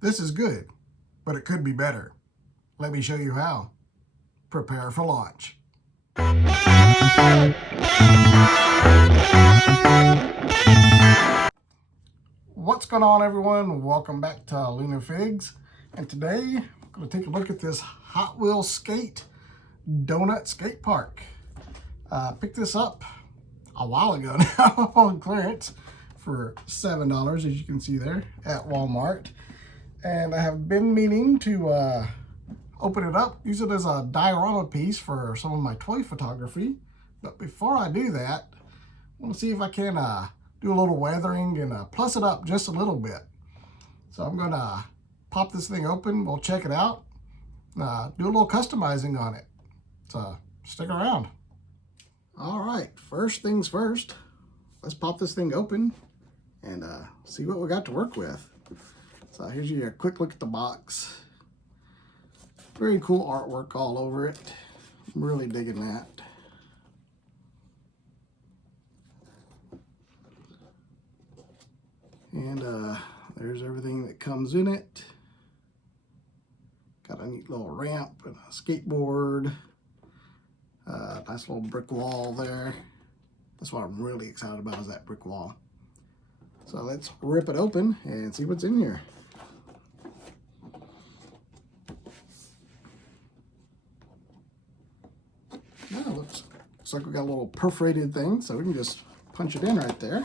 This is good, but it could be better. Let me show you how. Prepare for launch. What's going on, everyone? Welcome back to Lunar Figs. And today, I'm going to take a look at this Hot Wheels Skate Donut Skate Park. Picked this up a while ago now on clearance for $7, as you can see there, at Walmart. And I have been meaning to open it up, use it as a diorama piece for some of my toy photography. But before I do that, I want to see if I can do a little weathering and plus it up just a little bit. So I'm going to pop this thing open, we'll check it out, do a little customizing on it. So stick around. All right, first things first, let's pop this thing open and see what we got to work with. So here's your quick look at the box. Very cool artwork all over it. I'm really digging that. And there's everything that comes in it. Got a neat little ramp and a skateboard. Nice little brick wall there. That's what I'm really excited about, is that brick wall. So let's rip it open and see what's in here. Now looks like we got a little perforated thing, so we can just punch it in right there.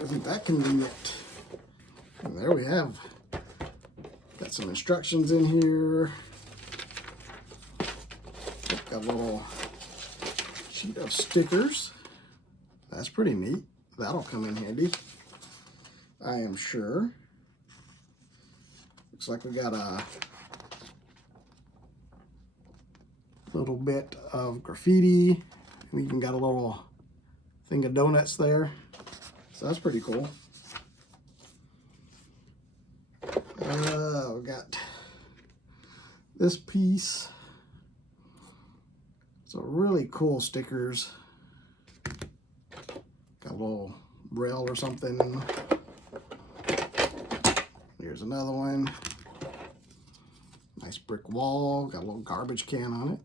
Isn't that convenient? And there we have. Got some instructions in here. Got a little sheet of stickers. That's pretty neat. That'll come in handy, I am sure. Looks like we got a little bit of graffiti. We even got a little thing of donuts there. So that's pretty cool. We got this piece. So really cool stickers. Got a little rail or something. Here's another one. Nice brick wall. Got a little garbage can on it.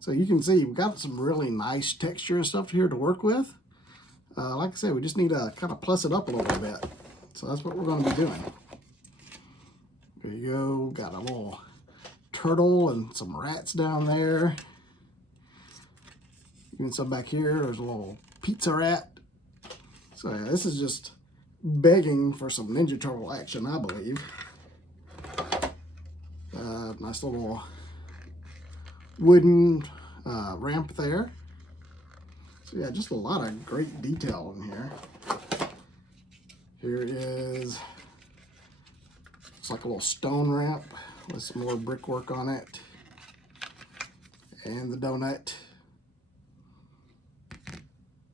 So you can see we've got some really nice texture and stuff here to work with. Like I said, we just need to kind of plus it up a little bit. So that's what we're going to be doing. There you go. Got a little turtle and some rats down there. Even some back here. There's a little pizza rat. So yeah, this is just begging for some Ninja Turtle action, I believe. Nice little wooden ramp there. So yeah, just a lot of great detail in here. Here is, it's like a little stone ramp with some more brickwork on it. And the donut.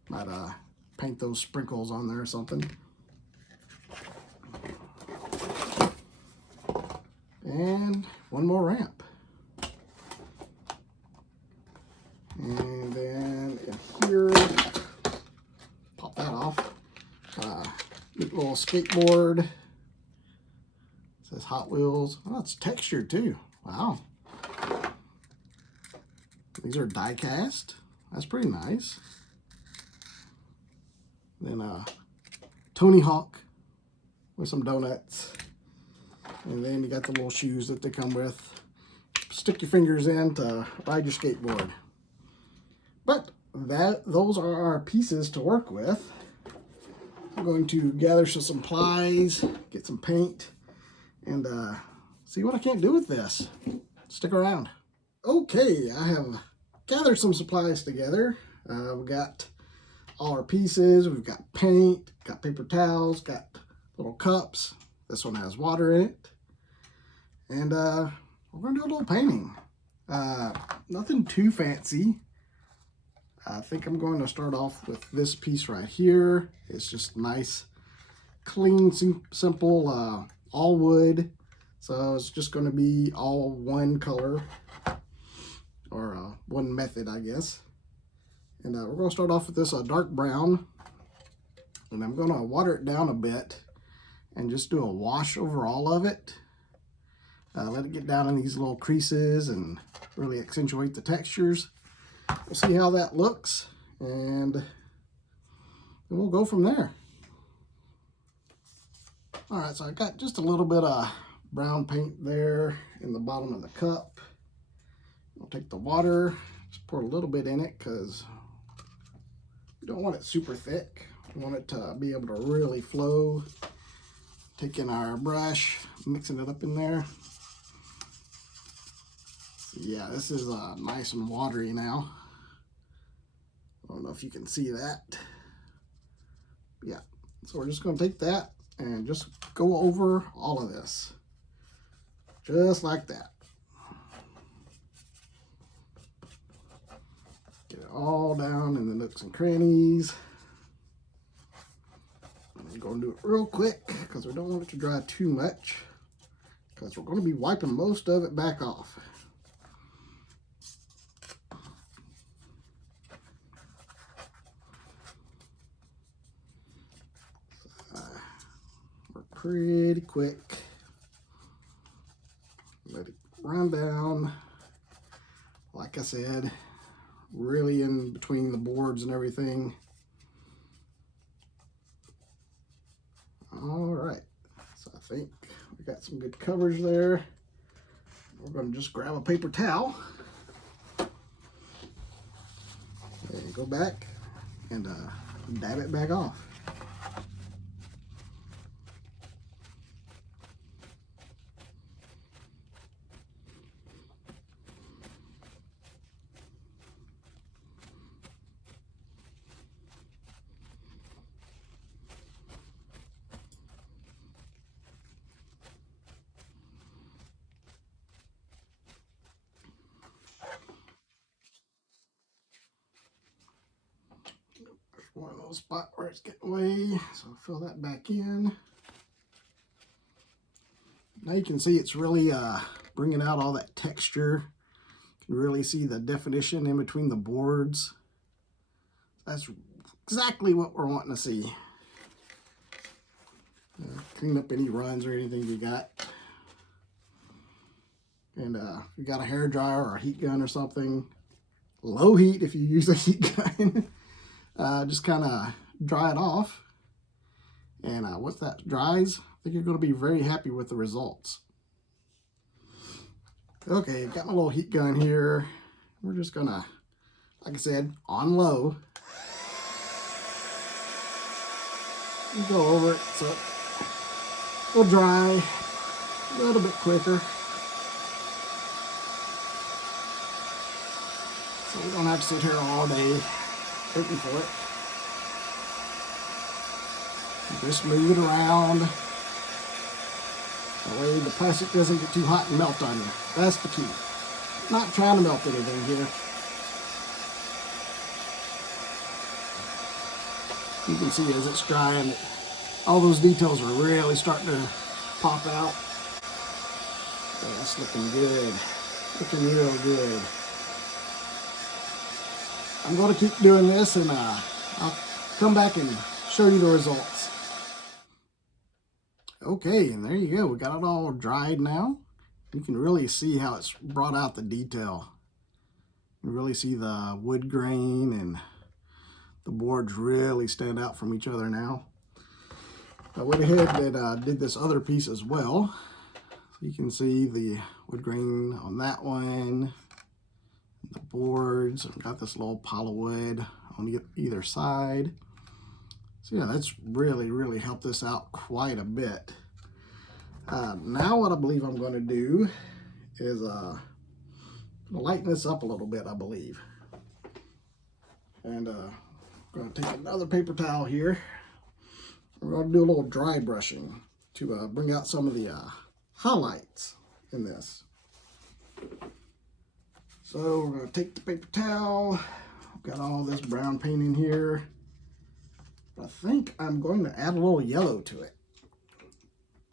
Might paint those sprinkles on there or something. And one more ramp. And then in here, pop that off. Neat little skateboard. It says Hot Wheels. Oh, it's textured too. Wow. These are die cast. That's pretty nice. Then Tony Hawk with some donuts. And then you got the little shoes that they come with. Stick your fingers in to ride your skateboard. But those are our pieces to work with. I'm going to gather some supplies, get some paint, and see what I can't do with this. Stick around. Okay, I have gathered some supplies together. We got all our pieces. We've got paint, got paper towels, got little cups. This one has water in it. And we're going to do a little painting. Nothing too fancy. I think I'm going to start off with this piece right here. It's just nice, clean, simple, all wood. So it's just going to be all one color. one method, I guess. And we're going to start off with this dark brown. And I'm going to water it down a bit and just do a wash over all of it. Let it get down in these little creases and really accentuate the textures. We'll see how that looks, and then we'll go from there. All right, so I got just a little bit of brown paint there in the bottom of the cup. I'll take the water, just pour a little bit in it because you don't want it super thick. We want it to be able to really flow. Taking our brush, mixing it up in there. Yeah, this is nice and watery now. I don't know if you can see that. Yeah, so we're just going to take that and just go over all of this. Just like that. Get it all down in the nooks and crannies. I'm going to do it real quick because we don't want it to dry too much, because we're going to be wiping most of it back off. Work pretty quick. Let it run down. Like I said, really in between the boards and everything. All right, so I think we got some good coverage there. We're going to just grab a paper towel and go back and dab it back off. One of those spots where it's getting away, so I'll fill that back in. Now you can see it's really bringing out all that texture. You can really see the definition in between the boards. That's exactly what we're wanting to see. Clean up any runs or anything you got. And if you got a hair dryer or a heat gun or something, low heat if you use a heat gun. Just kind of dry it off, and once that dries, I think you're going to be very happy with the results. Okay, got my little heat gun here. We're just gonna, like I said, on low, go over it so it will dry a little bit quicker, so we don't have to sit here all day waiting for it. Just move it around. That way the plastic doesn't get too hot and melt on you. That's the key. Not trying to melt anything here. You can see as it's drying, all those details are really starting to pop out. Yeah, that's looking good. Looking real good. I'm going to keep doing this, and I'll come back and show you the results. Okay, and there you go. We got it all dried now. You can really see how it's brought out the detail. You can really see the wood grain, and the boards really stand out from each other now. I went ahead and did this other piece as well. So you can see the wood grain on that one. The boards, I've got this little pile of wood on either side. So yeah, that's really helped this out quite a bit. Now what I believe I'm going to do is lighten this up a little bit, I believe. And I'm going to take another paper towel here. We're going to do a little dry brushing to bring out some of the highlights in this. So we're going to take the paper towel. I've got all this brown paint in here. I think I'm going to add a little yellow to it.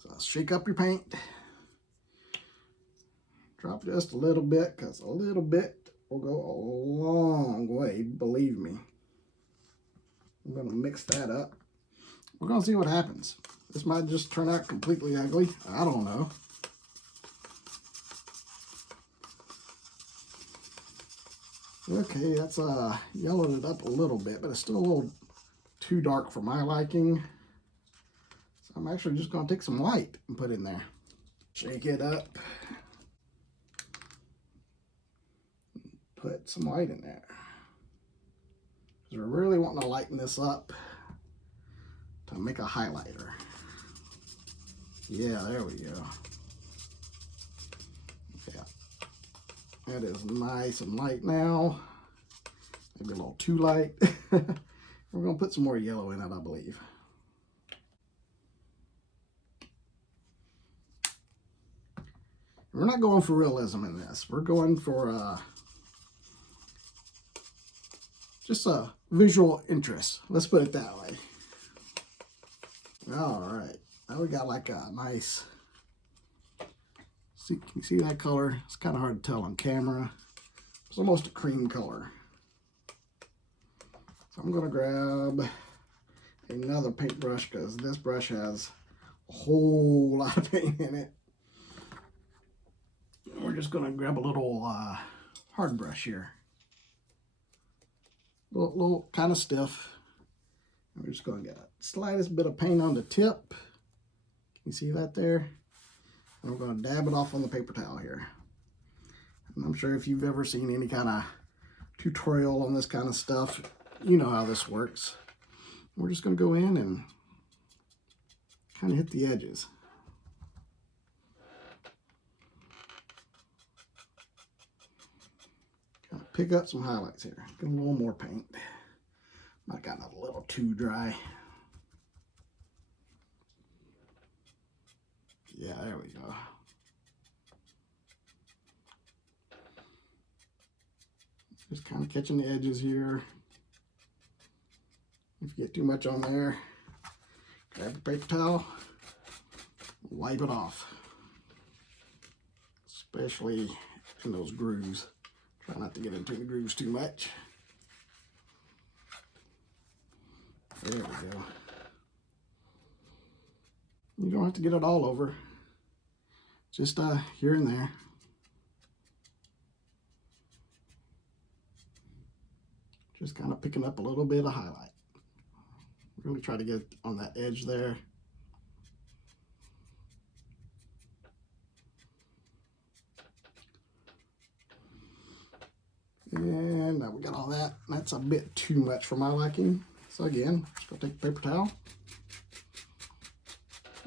So shake up your paint. Drop just a little bit, because a little bit will go a long way, believe me. I'm going to mix that up. We're going to see what happens. This might just turn out completely ugly. I don't know. Okay, that's yellowed it up a little bit, but it's still a little too dark for my liking. So I'm actually just going to take some white and put in there. Shake it up. Put some white in there. Because we're really wanting to lighten this up to make a highlighter. Yeah, there we go. Yeah. That is nice and light now. Maybe a little too light. We're going to put some more yellow in it, I believe. We're not going for realism in this. We're going for just a visual interest. Let's put it that way. All right. Now we got like a nice, can you see that color? It's kind of hard to tell on camera. It's almost a cream color. So I'm going to grab another paintbrush because this brush has a whole lot of paint in it. We're just going to grab a little hard brush here. Little kind of stiff. And we're just going to get the slightest bit of paint on the tip. Can you see that there? And we're going to dab it off on the paper towel here. And I'm sure if you've ever seen any kind of tutorial on this kind of stuff, you know how this works. We're just going to go in and kind of hit the edges. Kind of pick up some highlights here. Get a little more paint. Might have gotten a little too dry. Yeah, there we go. Just kind of catching the edges here. If you get too much on there, grab a paper towel, wipe it off. Especially in those grooves. Try not to get into the grooves too much. There we go. You don't have to get it all over. Just here and there. Just kind of picking up a little bit of highlight. Really try to get on that edge there. And now we got all that. That's a bit too much for my liking. So again, just gonna take a paper towel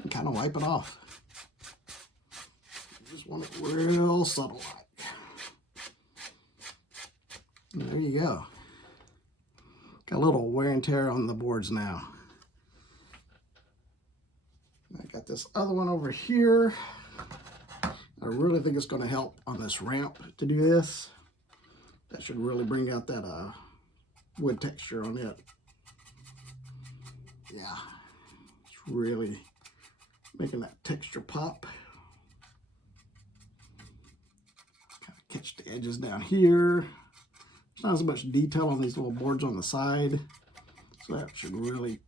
and kind of wipe it off. Just want it real subtle like. And there you go. Got a little wear and tear on the boards now. I got this other one over here. I really think it's going to help on this ramp to do this. That should really bring out that wood texture on it. Yeah, it's really making that texture pop. Kind of catch the edges down here. There's not as much detail on these little boards on the side, so that should really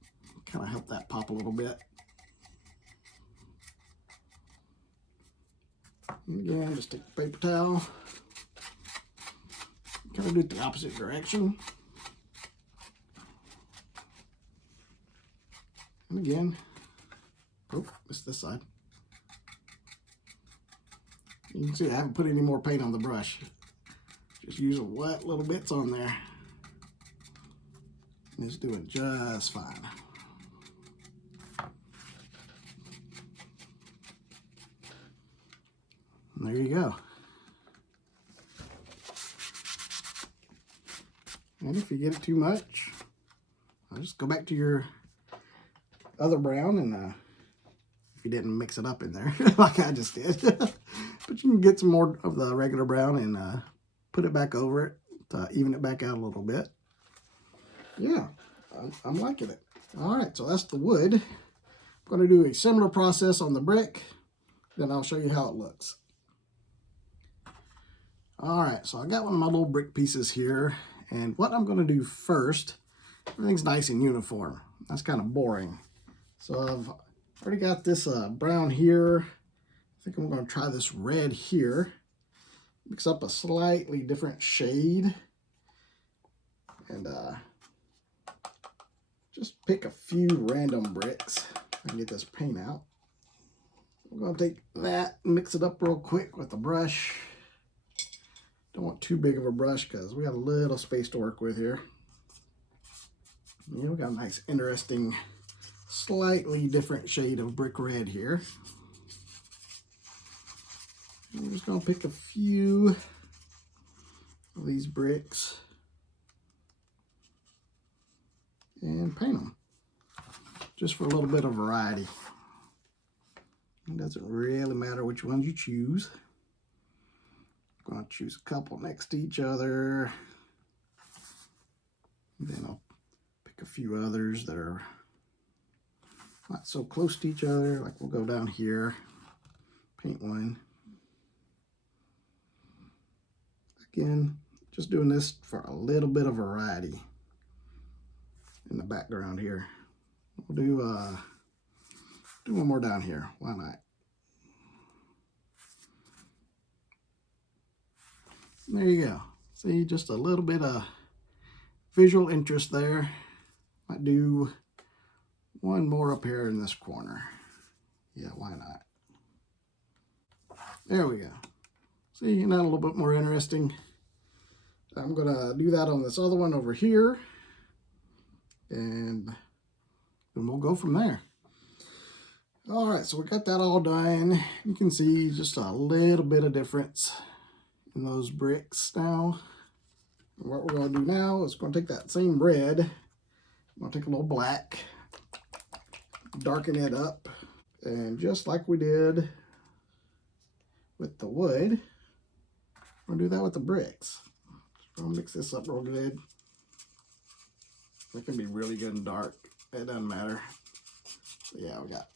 kind of help that pop a little bit. And again, just take the paper towel, kind of do it the opposite direction. And again, oh, missed this side. You can see I haven't put any more paint on the brush. Just using what little bits on there. And it's doing just fine. And there you go. And if you get it too much, I'll just go back to your other brown and if you didn't mix it up in there like I just did. But you can get some more of the regular brown and put it back over it to even it back out a little bit. Yeah, I'm liking it. All right, so that's the wood. I'm going to do a similar process on the brick. Then I'll show you how it looks. All right, so I got one of my little brick pieces here, and what I'm going to do first, everything's nice and uniform. That's kind of boring. So I've already got this brown here. I think I'm going to try this red here. Mix up a slightly different shade, and just pick a few random bricks. I can get this paint out. I'm going to take that and mix it up real quick with the brush. Don't want too big of a brush because we got a little space to work with here. We got a nice, interesting, slightly different shade of brick red here. I'm just going to pick a few of these bricks and paint them, just for a little bit of variety. It doesn't really matter which ones you choose. I'm going to choose a couple next to each other. And then I'll pick a few others that are not so close to each other. Like we'll go down here, paint one. Again, just doing this for a little bit of variety in the background here. We'll do one more down here. Why not? There you go. See, just a little bit of visual interest there. Might do one more up here in this corner. Yeah, why not? There we go. See, now a little bit more interesting. I'm gonna do that on this other one over here, and then we'll go from there. All right, so we got that all done. You can see just a little bit of difference in those bricks now. And what we're gonna do now is we're gonna take that same red, I'm gonna take a little black, darken it up, and just like we did with the wood, we're gonna do that with the bricks. I'll mix this up real good. It can be really good and dark. It doesn't matter. So yeah, we got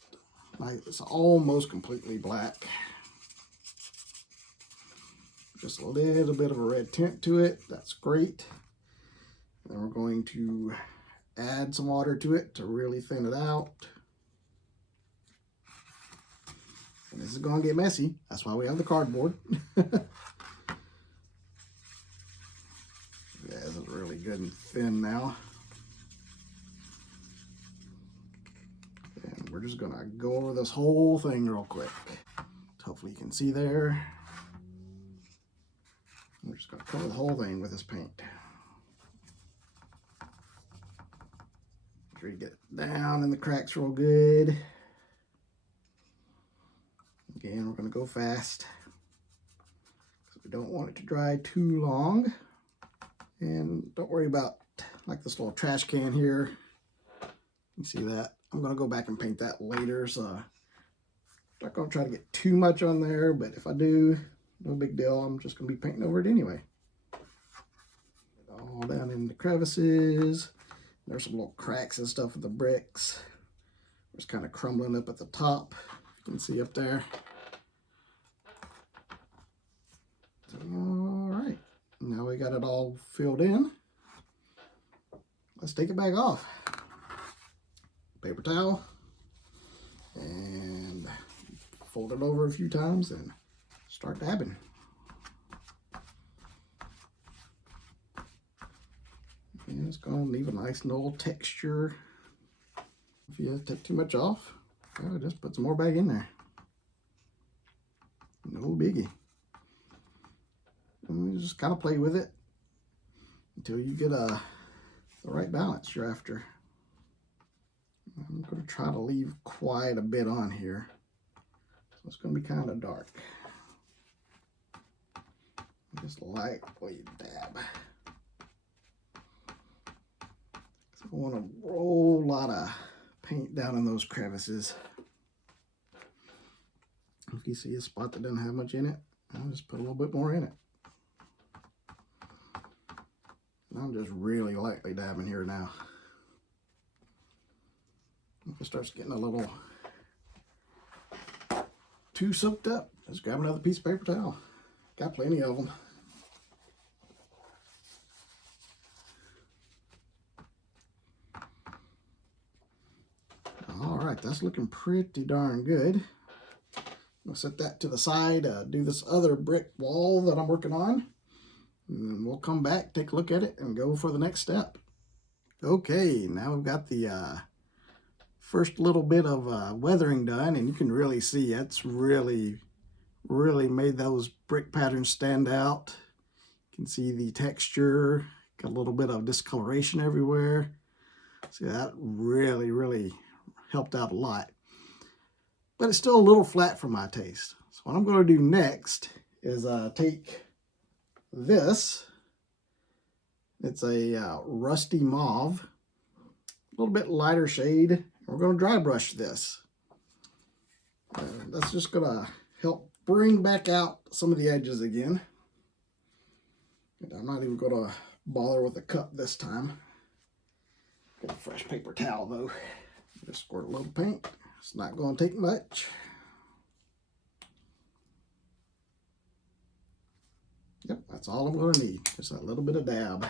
nice. It's almost completely black. Just a little bit of a red tint to it. That's great. And then we're going to add some water to it to really thin it out. And this is going to get messy. That's why we have the cardboard. Yeah, this is really good and thin now. And we're just going to go over this whole thing real quick. Hopefully you can see there. We're just going to cover the whole thing with this paint. Make sure you get it down in the cracks real good. Again, we're going to go fast because we don't want it to dry too long. And don't worry about like this little trash can here. You see that? I'm going to go back and paint that later, so I'm not going to try to get too much on there, but if I do, no big deal. I'm just going to be painting over it anyway. All down in the crevices. There's some little cracks and stuff with the bricks. It's kind of crumbling up at the top. You can see up there. So, all right. Now we got it all filled in. Let's take it back off. Paper towel. And fold it over a few times and start dabbing. And it's going to leave a nice little texture. If you take too much off, just put some more back in there. No biggie. And you just kind of play with it until you get the right balance you're after. I'm going to try to leave quite a bit on here. So it's going to be kind of dark. Just lightly dab. So I want to roll a lot of paint down in those crevices. If you see a spot that doesn't have much in it, I'll just put a little bit more in it. And I'm just really lightly dabbing here now. If it starts getting a little too soaked up, just grab another piece of paper towel. Got plenty of them. right, that's looking pretty darn good. I'll set that to the side, do this other brick wall that I'm working on, and then we'll come back, take a look at it, and go for the next step. Okay, now we've got the first little bit of weathering done, and you can really see it's really made those brick patterns stand out. You can see the texture, got a little bit of discoloration everywhere. See, that really helped out a lot. But it's still a little flat for my taste. So what I'm going to do next is take this. It's a rusty mauve, a little bit lighter shade. We're going to dry brush this. That's just going to help bring back out some of the edges again. And I'm not even going to bother with a cup this time. Get a fresh paper towel though. Just squirt a little paint. It's not going to take much. Yep, that's all I'm going to need. Just a little bit of dab.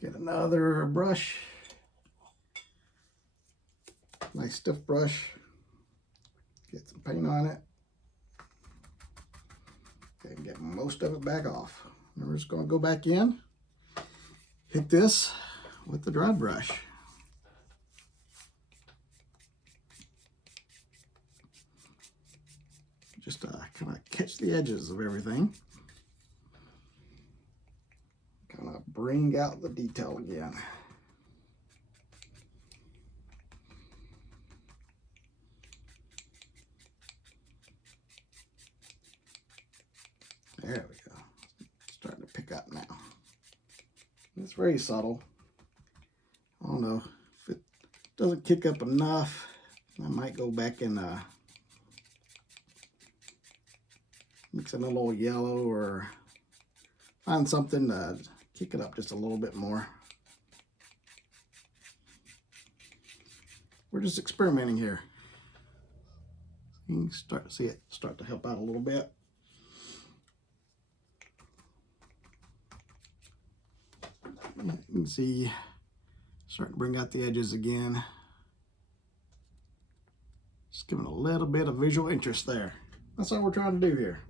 Get another brush. Nice stiff brush. Get some paint on it. Okay, get most of it back off. And we're just going to go back in. Hit this with the dry brush. Just kind of catch the edges of everything. Kind of bring out the detail again. There we go. It's starting to pick up now. It's very subtle. I don't know if it doesn't kick up enough. I might go back and mix in a little yellow or find something to kick it up just a little bit more. We're just experimenting here. You can start to see it start to help out a little bit. You can see starting to bring out the edges again. Just giving a little bit of visual interest there. That's all we're trying to do here.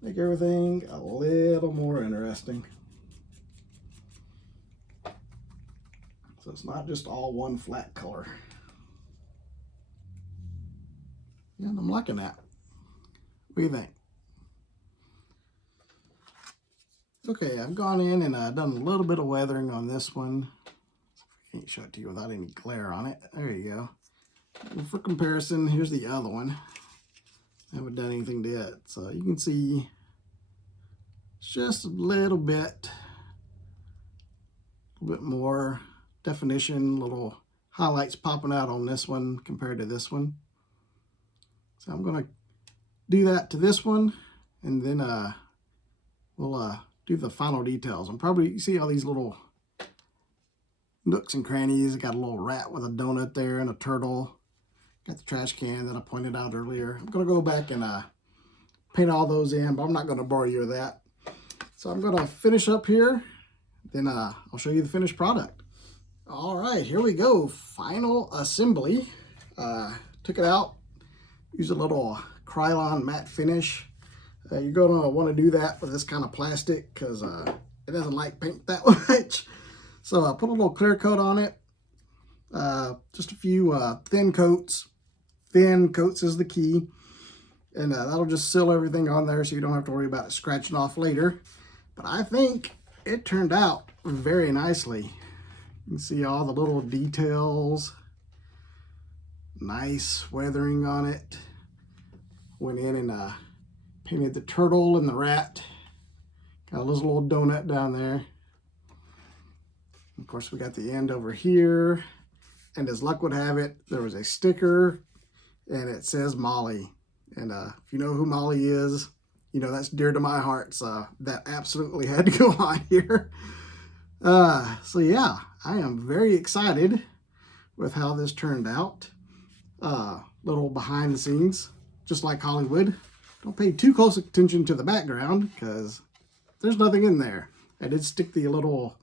Make everything a little more interesting. So it's not just all one flat color. And I'm liking that. What do you think? Okay, I've gone in and done a little bit of weathering on this one. I can't show it to you without any glare on it. There you go. And for comparison, here's the other one. I haven't done anything to it. So you can see just a little bit more definition, little highlights popping out on this one compared to this one. So I'm going to do that to this one, and then we'll do the final details. I'm probably, you see all these little nooks and crannies. Got a little rat with a donut there and a turtle. Got the trash can that I pointed out earlier. I'm going to go back and paint all those in, but I'm not going to bore you with that. So I'm going to finish up here, then I'll show you the finished product. All right, here we go. Final assembly. Took it out, used a little Krylon matte finish. You're going to want to do that with this kind of plastic because it doesn't like paint that much. So I put a little clear coat on it. Just a few thin coats. Thin coats is the key. And that'll just seal everything on there so you don't have to worry about it scratching off later. But I think it turned out very nicely. You can see all the little details. Nice weathering on it. Went in and painted the turtle and the rat. Got this little donut down there. Of course, we got the end over here. And as luck would have it, there was a sticker and it says Molly. And if you know who Molly is, you know that's dear to my heart. So that absolutely had to go on here. So yeah, I am very excited with how this turned out. Little behind the scenes, just like Hollywood. Don't pay too close attention to the background because there's nothing in there. I did stick the little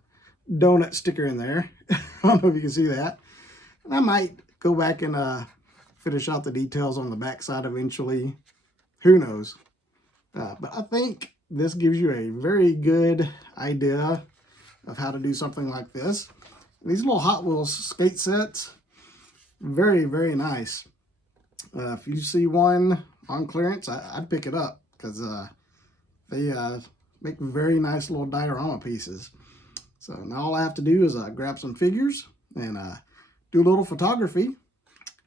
donut sticker in there. I don't know if you can see that. And I might go back and finish out the details on the back side eventually. Who knows? But I think this gives you a very good idea of how to do something like this. These little Hot Wheels skate sets, very, very nice. If you see one on clearance, I'd pick it up because they make very nice little diorama pieces. So now all I have to do is grab some figures and do a little photography,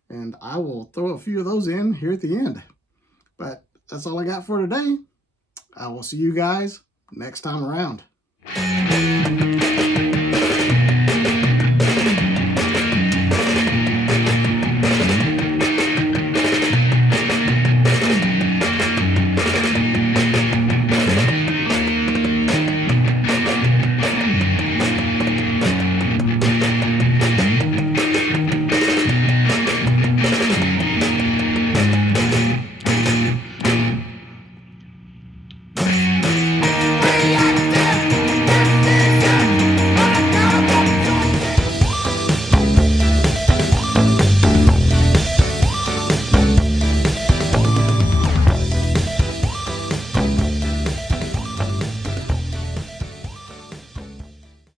and I will throw a few of those in here at the end. But that's all I got for today. I will see you guys next time around.